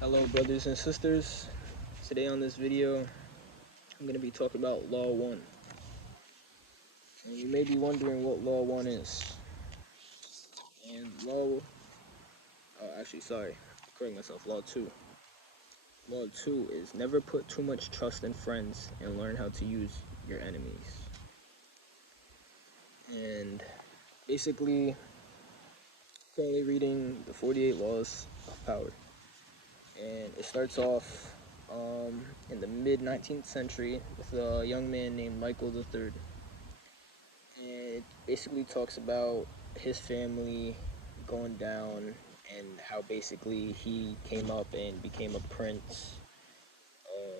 Hello brothers and sisters. Today on this video, I'm going to be talking about Law 1. And you may be wondering what Law 1 is. And correct myself, Law 2. Law 2 is never put too much trust in friends and learn how to use your enemies. And basically, currently reading the 48 Laws of Power. And it starts off in the mid-19th century with a young man named Michael III. And it basically talks about his family going down and how basically he came up and became a prince or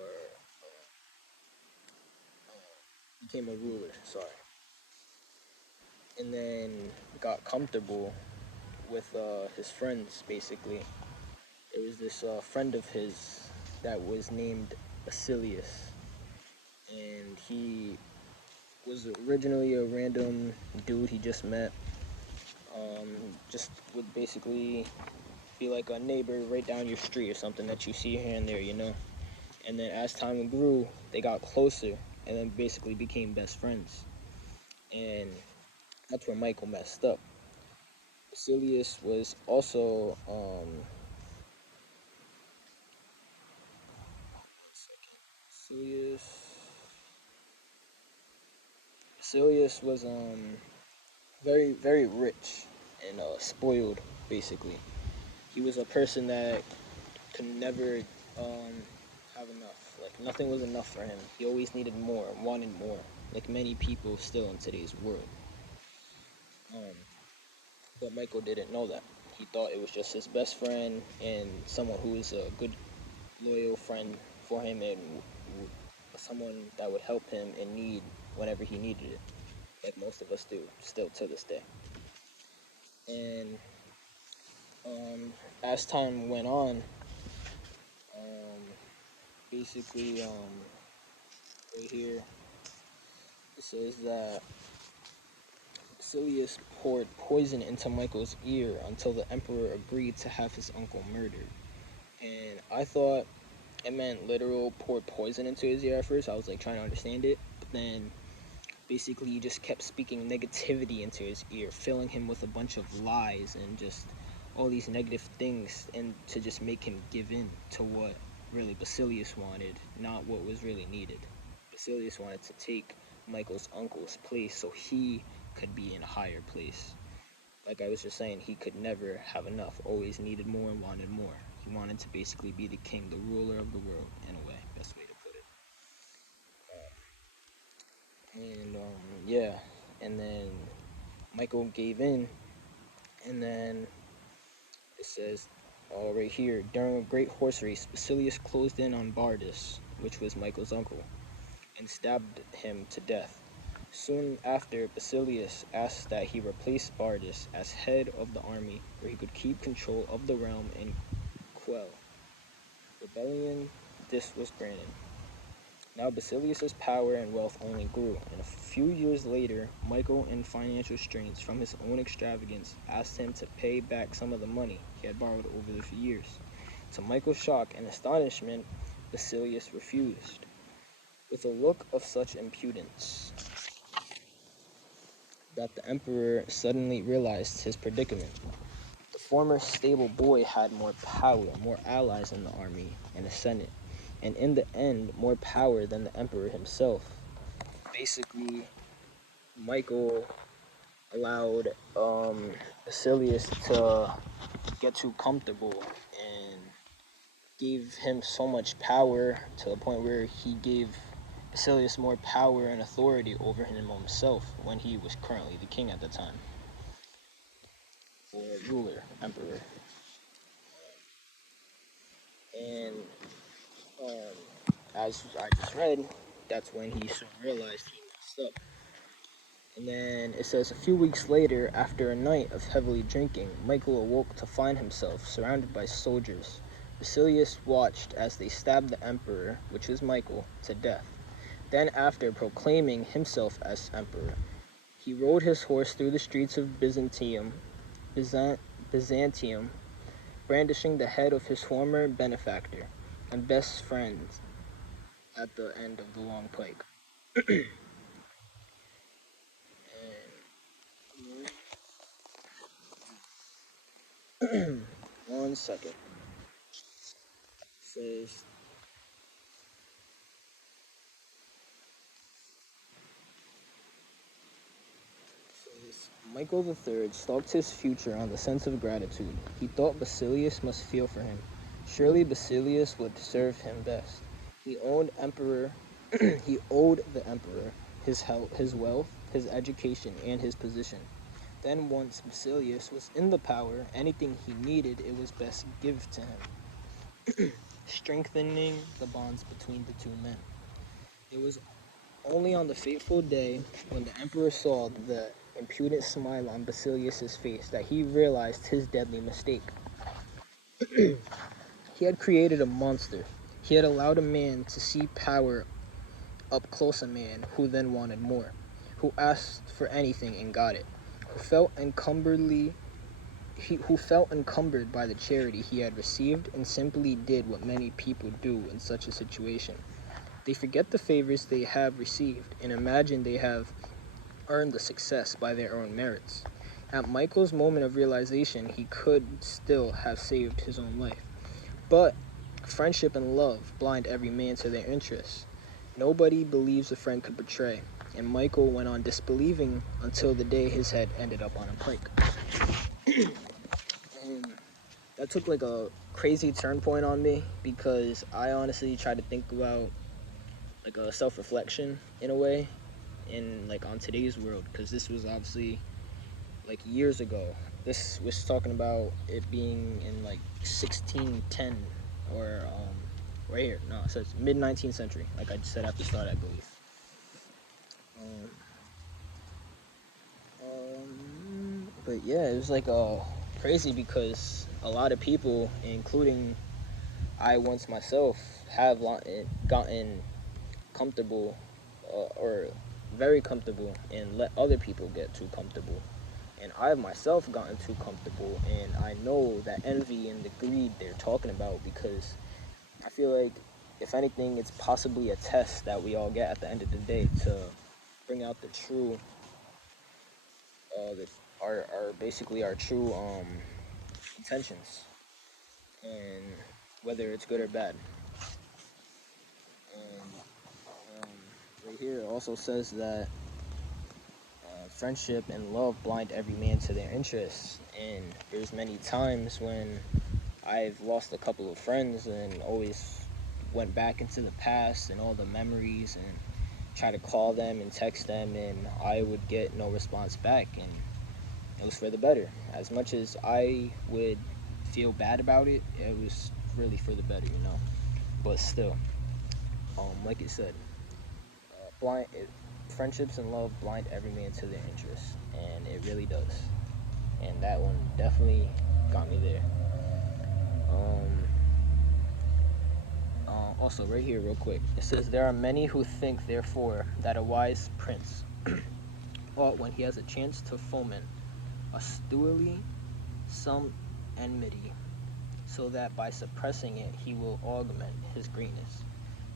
became a ruler, and then got comfortable with his friends. Basically, there was this friend of his that was named Basilius, and he was originally a random dude he just met. Just would basically be like a neighbor right down your street or something that you see here and there, And then as time grew, they got closer and then basically became best friends. And that's where Michael messed up. Basilius was also Basilius was very, very rich and spoiled. Basically, he was a person that could never have enough. Like, nothing was enough for him. He always needed more, wanted more, like many people still in today's world. But Michael didn't know that. He thought it was just his best friend and someone who was a good, loyal friend for him, and someone that would help him in need whenever he needed it, like most of us do still to this day. And as time went on, um, basically, right here, it says that Basilius poured poison into Michael's ear until the emperor agreed to have his uncle murdered. And I thought it meant literal poured poison into his ear at first. I was like trying to understand it, but then basically he just kept speaking negativity into his ear, filling him with a bunch of lies and just all these negative things, and to just make him give in to what really Basilius wanted, not what was really needed. Basilius wanted to take Michael's uncle's place so he could be in a higher place. Like I was just saying, he could never have enough, always needed more and wanted more. He wanted to basically be the king, the ruler of the world, in a way, best way to put it. Yeah, and then Michael gave in, and then it says, all right here, during a great horse race, Basilius closed in on Bardus, which was Michael's uncle, and stabbed him to death. Soon after, Basilius asked that he replace Bardus as head of the army, where he could keep control of the realm and quell rebellion. This was granted. Now Basilius's power and wealth only grew, and a few years later, Michael, in financial straits from his own extravagance, asked him to pay back some of the money he had borrowed over the years. To Michael's shock and astonishment, Basilius refused, with a look of such impudence that the emperor suddenly realized his predicament. The former stable boy had more power, more allies in the army and the senate, and in the end, more power than the emperor himself. Basically, Michael allowed Basilius to get too comfortable and gave him so much power to the point where he gave Basilius more power and authority over him himself when he was currently the king at the time, or ruler, emperor. And as I just read, that's when he soon realized he messed up. And then it says, a few weeks later, after a night of heavily drinking, Michael awoke to find himself surrounded by soldiers. Basilius watched as they stabbed the emperor, which was Michael, to death. Then, after proclaiming himself as emperor, he rode his horse through the streets of Byzantium, brandishing the head of his former benefactor and best friend at the end of the long pike. And 1 second. Says Michael III stalked his future on the sense of gratitude. He thought Basilius must feel for him. Surely Basilius would serve him best. He owed emperor he owed the emperor his health, his wealth, his education, and his position. Then once Basilius was in the power, anything he needed it was best give to him, strengthening the bonds between the two men. It was only on the fateful day when the emperor saw the impudent smile on Basilius's face that he realized his deadly mistake. He had created a monster. He had allowed a man to see power up close, a man who then wanted more, who asked for anything and got it, who felt who felt encumbered by the charity he had received and simply did what many people do in such a situation. They forget the favors they have received and imagine they have earned the success by their own merits. At Michael's moment of realization, he could still have saved his own life. But friendship and love blind every man to their interests. Nobody believes a friend could betray, and Michael went on disbelieving until the day his head ended up on a pike. And that took like a crazy turn point on me because I honestly tried to think about like a self-reflection in a way in like on today's world because this was obviously like years ago. This was talking about it being in like 1610 or right here. No, it says mid 19th century. Like I said at the start, I believe. Um, but yeah, it was like crazy because a lot of people, including I once myself, have gotten comfortable or very comfortable and let other people get too comfortable. And I've myself gotten too comfortable, and I know that envy and the greed they're talking about because I feel like, if anything, it's possibly a test that we all get at the end of the day to bring out the true, our basically our true intentions, and whether it's good or bad. And right here it also says that friendship and love blind every man to their interests, and there's many times when I've lost a couple of friends and always went back into the past and all the memories and try to call them and text them, and I would get no response back, and it was for the better. As much as I would feel bad about it, it was really for the better, you know. But still, like it said, friendships and love blind every man to their interests, and it really does. And that one definitely got me there. Um, Also, right here, real quick, it says there are many who think, therefore, that a wise prince ought, when he has a chance to foment astutely some enmity, so that by suppressing it he will augment his greatness.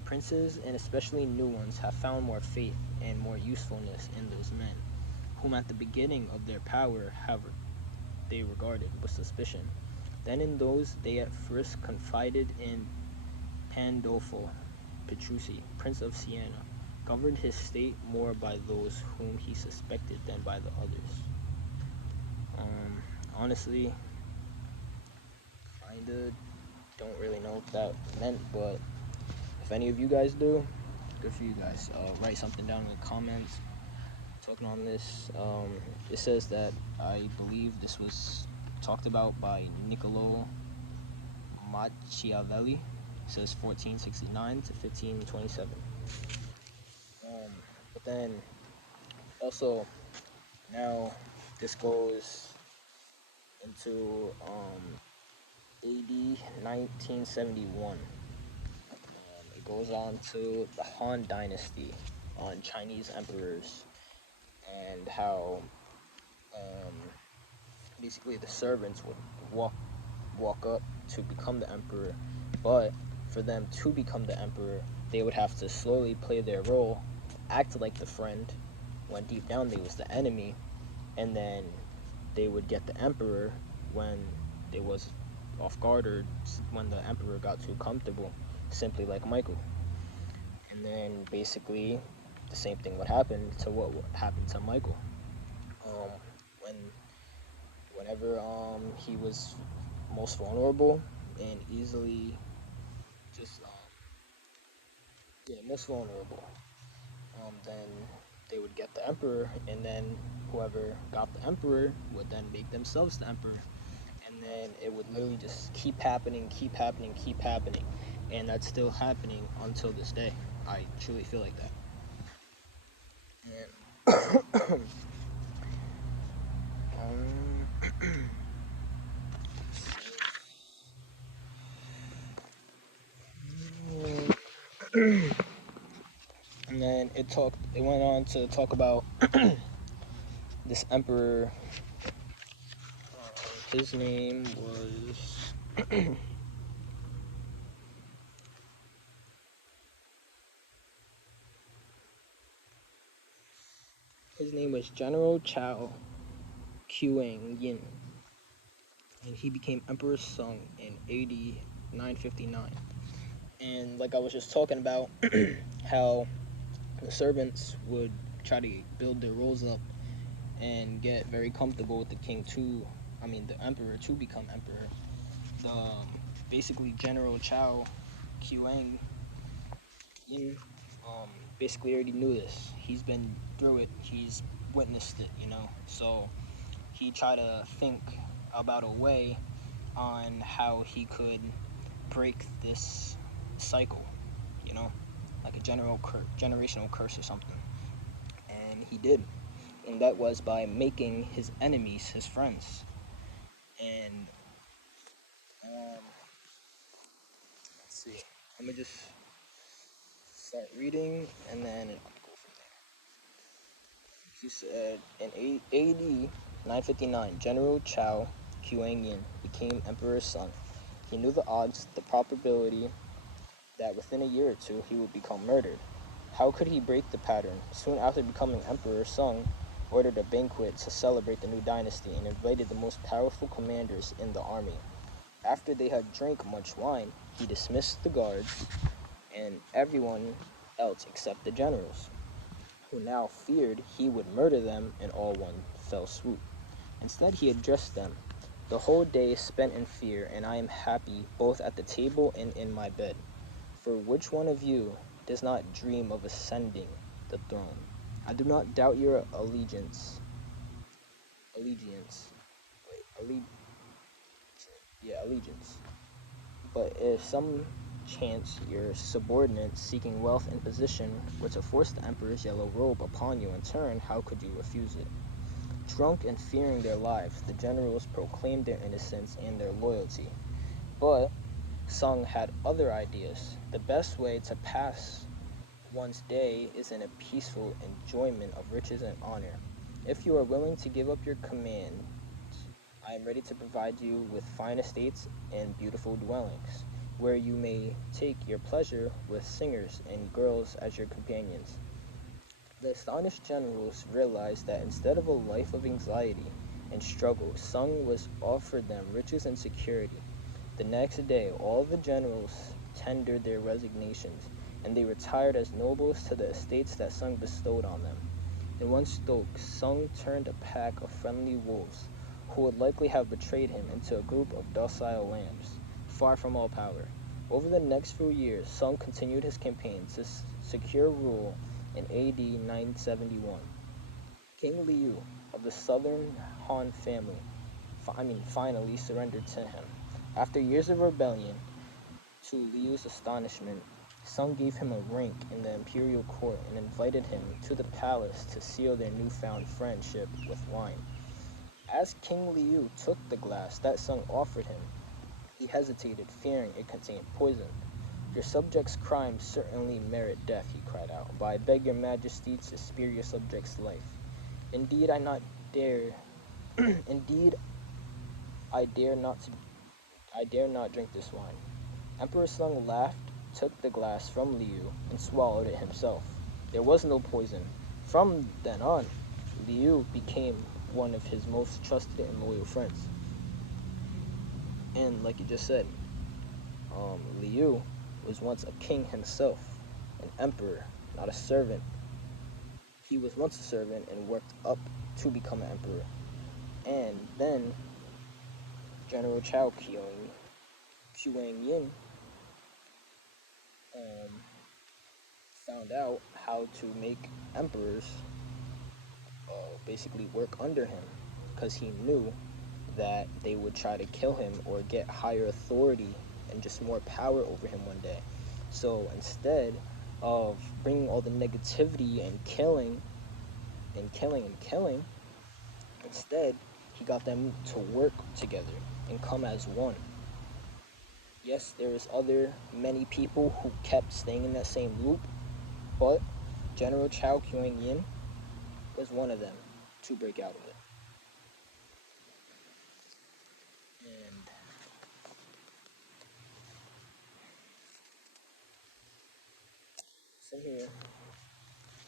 Princes, and especially new ones, have found more faith and more usefulness in those men, whom at the beginning of their power have they regarded with suspicion. Then in those they at first confided in Pandolfo Petrucci, Prince of Siena, governed his state more by those whom he suspected than by the others. Honestly, kinda don't really know what that meant, but if any of you guys do, good for you guys. Write something down in the comments talking on this. It says that I believe this was talked about by Niccolo Machiavelli. It says 1469 to 1527. But then also now this goes into AD 1971. It goes on to the Han Dynasty on Chinese emperors and how um, basically the servants would walk. walk up to become the emperor, but for them to become the emperor, they would have to slowly play their role, act like the friend, when deep down they was the enemy, and then they would get the emperor when they was off guard or when the emperor got too comfortable, simply like Michael. And then basically the same thing would happen to what happened to Michael. Um, when whenever he was most vulnerable and easily just yeah, most vulnerable, then they would get the emperor, and then whoever got the emperor would then make themselves the emperor, and then it would literally just keep happening, keep happening, keep happening, and that's still happening until this day. I truly feel like that. And and then it went on to talk about this emperor. His name was his name was General Chao Kuang Yin, and he became Emperor Sung in AD 959. And like I was just talking about, how the servants would try to build their roles up and get very comfortable with the king to, I mean, the emperor to become emperor. The basically General Chao Kuang Yin basically already knew this. He's been through it. He's witnessed it, you know. So he tried to think about a way on how he could break this cycle, you know, like a generational curse or something. And he did, and that was by making his enemies his friends. And let's see, let me just start reading, and then I'll go from there. He said, in AD 959, General Chao Huangyin became emperor's son. He knew the odds, the probability that within a year or two he would become murdered. How could he break the pattern? Soon after becoming emperor, Sung ordered a banquet to celebrate the new dynasty and invited the most powerful commanders in the army. After they had drank much wine, he dismissed the guards and everyone else except the generals, who now feared he would murder them in all one fell swoop. Instead, he addressed them. The whole day is spent in fear, and I am happy both at the table and in my bed. For which one of you does not dream of ascending the throne? I do not doubt your allegiance, allegiance. But if some chance your subordinates seeking wealth and position were to force the emperor's yellow robe upon you in turn, how could you refuse it? Drunk and fearing their lives, the generals proclaimed their innocence and their loyalty. But Sung had other ideas. The best way to pass one's day is in a peaceful enjoyment of riches and honor. If you are willing to give up your command, I am ready to provide you with fine estates and beautiful dwellings, where you may take your pleasure with singers and girls as your companions. The astonished generals realized that instead of a life of anxiety and struggle, Sung was offered them riches and security. The next day, all the generals tendered their resignations, and they retired as nobles to the estates that Sung bestowed on them. In one stroke, Sung turned a pack of friendly wolves, who would likely have betrayed him, into a group of docile lambs, far from all power. Over the next few years, Sung continued his campaign to secure rule in AD 971. King Liu of the southern Han family finally surrendered to him. After years of rebellion, to Liu's astonishment, Sung gave him a rank in the imperial court and invited him to the palace to seal their newfound friendship with wine. As King Liu took the glass that Sung offered him, he hesitated, fearing it contained poison. Your subjects' crimes certainly merit death, he cried out, but I beg your majesty to spare your subjects' life. Indeed, I not dare. Indeed, I dare not to. I dare not drink this wine. Emperor Sung laughed, took the glass from Liu, and swallowed it himself. There was no poison. From then on, Liu became one of his most trusted and loyal friends. And like you just said, Liu was once a king himself, an emperor, not a servant. He was once a servant and worked up to become an emperor. And then General Chao Kuang Yin um, found out how to make emperors basically work under him, because he knew that they would try to kill him or get higher authority and just more power over him one day. So instead of bringing all the negativity and killing and killing and killing, instead he got them to work together and come as one. Yes, there is many people who kept staying in that same loop, but General Chao Kuang Yin was one of them to break out of it. And so here it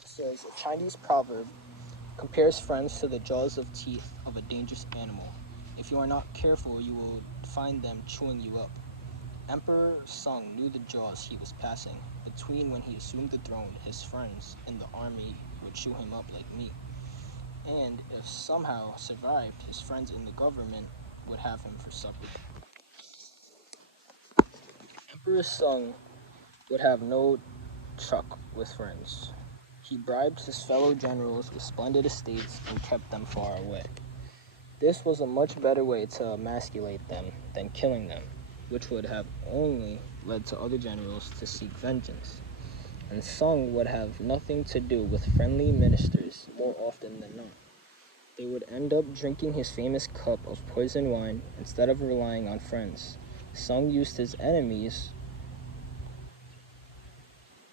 says a Chinese proverb compares friends to the jaws of teeth of a dangerous animal. If you are not careful, you will find them chewing you up. Emperor Sung knew the jaws he was passing. Between when he assumed the throne, his friends in the army would chew him up like meat. And if somehow survived, his friends in the government would have him for supper. Emperor Sung would have no truck with friends. He bribed his fellow generals with splendid estates and kept them far away. This was a much better way to emasculate them than killing them, which would have only led to other generals to seek vengeance. And Sung would have nothing to do with friendly ministers more often than not. They would end up drinking his famous cup of poison wine instead of relying on friends. Sung used his enemies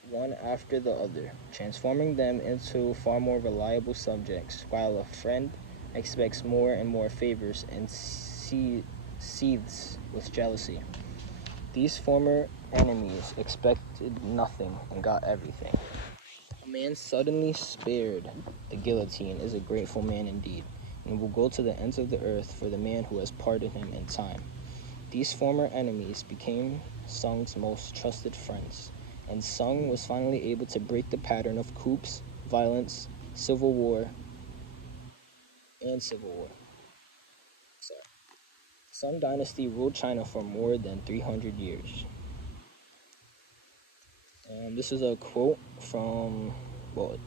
one after the other, transforming them into far more reliable subjects, while a friend expects more and more favors and seethes with jealousy. These former enemies expected nothing and got everything. A man suddenly spared the guillotine is a grateful man indeed, and will go to the ends of the earth for the man who has parted him in time. These former enemies became Sung's most trusted friends, and Sung was finally able to break the pattern of coups, violence, civil war. Sorry. Sung dynasty ruled China for more than 300 years. This is a quote from, well,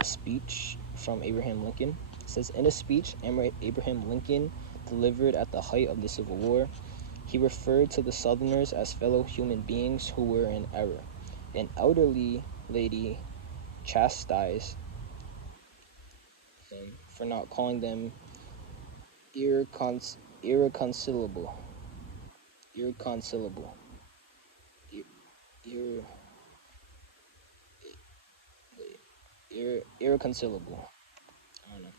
a speech from Abraham Lincoln. It says, in a speech Abraham Lincoln delivered at the height of the Civil War, he referred to the Southerners as fellow human beings who were in error. An elderly lady chastised him for not calling them irreconcilable. Irreconcilable. Irreconcilable. I don't know.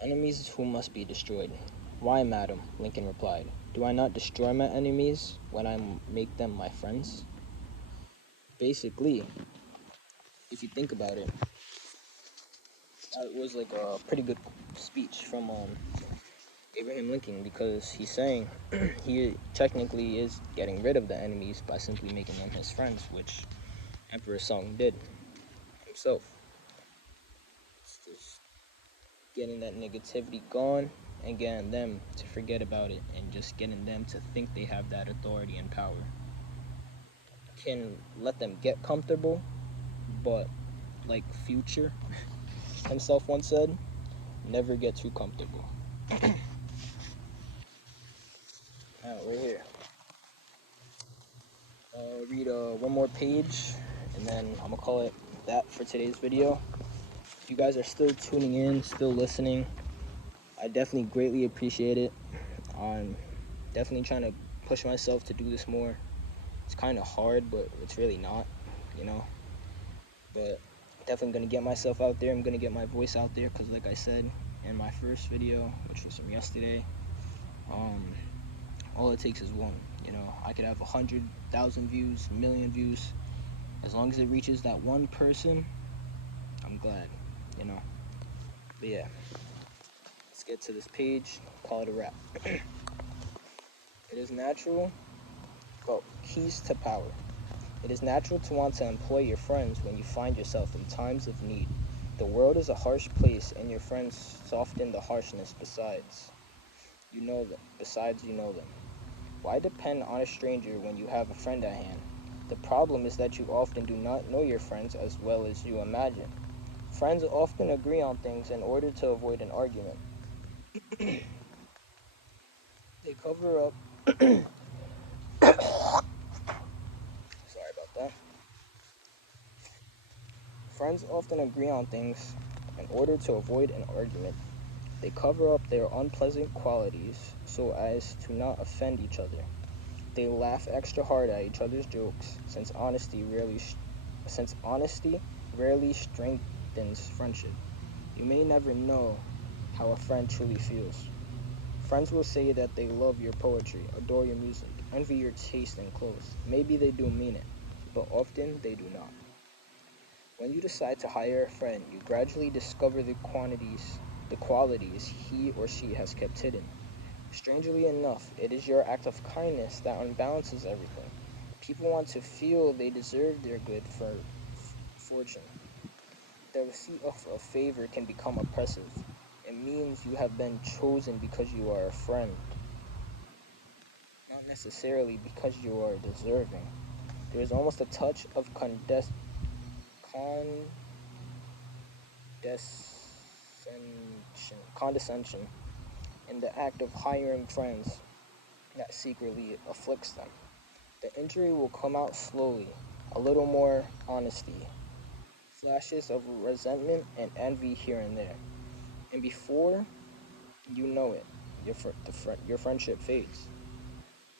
Enemies who must be destroyed. Why, madam? Lincoln replied. Do I not destroy my enemies when I make them my friends? Basically, if you think about it, that was like a pretty good speech from Abraham Lincoln, because he's saying he technically is getting rid of the enemies by simply making them his friends, which Emperor Sung did himself. It's just getting that negativity gone and getting them to forget about it and just getting them to think they have that authority and power. Can let them get comfortable, but like Future himself once said, never get too comfortable. Right here. Read one more page, and then I'm gonna call it that for today's video. If you guys are still tuning in, still listening, I definitely greatly appreciate it. I'm definitely trying to push myself to do this more. It's kind of hard, but it's really not, you know. But definitely gonna get myself out there. I'm gonna get my voice out there, because like I said in my first video, which was from yesterday, all it takes is one. I could have 100,000 views, a million views. As long as it reaches that one person, I'm glad. But yeah, let's get to this page. Call it a wrap. It is natural. Well, keys to power. It is natural to want to employ your friends when you find yourself in times of need. The world is a harsh place, and your friends soften the harshness besides you know them. Why depend on a stranger when you have a friend at hand? The problem is that you often do not know your friends as well as you imagine. Friends often agree on things in order to avoid an argument. They cover up. Sorry about that. Friends often agree on things in order to avoid an argument. They cover up their unpleasant qualities so as to not offend each other. They laugh extra hard at each other's jokes, since honesty rarely strengthens friendship. You may never know how a friend truly feels. Friends will say that they love your poetry, adore your music, envy your taste in clothes. Maybe they do mean it, but often they do not. When you decide to hire a friend, you gradually discover the qualities he or she has kept hidden. Strangely enough, it is your act of kindness that unbalances everything. People want to feel they deserve their fortune. The receipt of a favor can become oppressive. It means you have been chosen because you are a friend, not necessarily because you are deserving. There is almost a touch of condescension in the act of hiring friends that secretly afflicts them. The injury will come out slowly, a little more honesty, flashes of resentment and envy here and there. And before you know it, your friendship fades.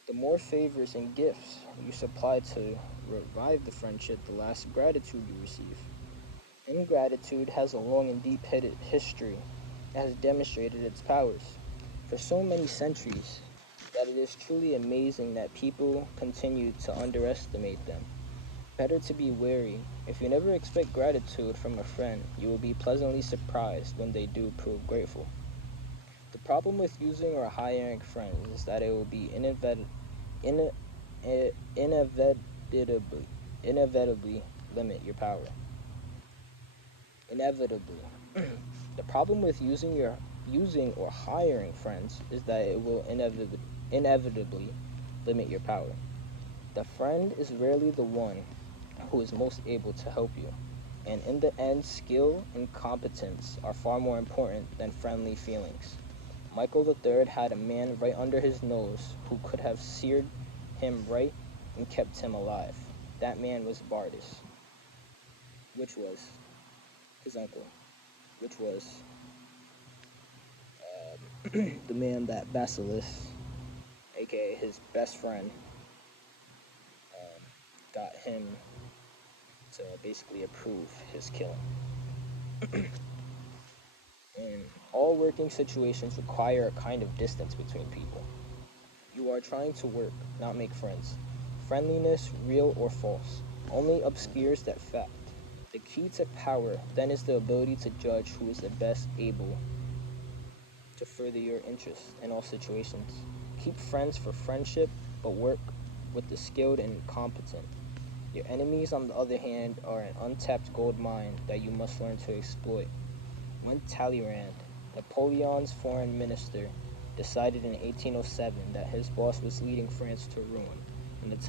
The more favors and gifts you supply to revive the friendship, the less gratitude you receive. Ingratitude has a long and deep history that has demonstrated its powers for so many centuries that it is truly amazing that people continue to underestimate them. Better to be wary. If you never expect gratitude from a friend, you will be pleasantly surprised when they do prove grateful. The problem with using or hiring friends is that it will be ine- inevitably, inevitably limit your power. Inevitably. The problem with using or hiring friends is that it will inevitably limit your power. The friend is rarely the one who is most able to help you, and in the end, skill and competence are far more important than friendly feelings. Michael III had a man right under his nose who could have seared him right and kept him alive. That man was Bardas, which was his uncle, which was the man that Basilius, aka his best friend, um, got him to basically approve his killing. And all working situations require a kind of distance between people. You are trying to work, not make friends. Friendliness, real or false, only obscures that fact. The key to power then is the ability to judge who is the best able to further your interests in all situations. Keep friends for friendship, but work with the skilled and competent. Your enemies, on the other hand, are an untapped gold mine that you must learn to exploit. When Talleyrand, Napoleon's foreign minister, decided in 1807 that his boss was leading France to ruin,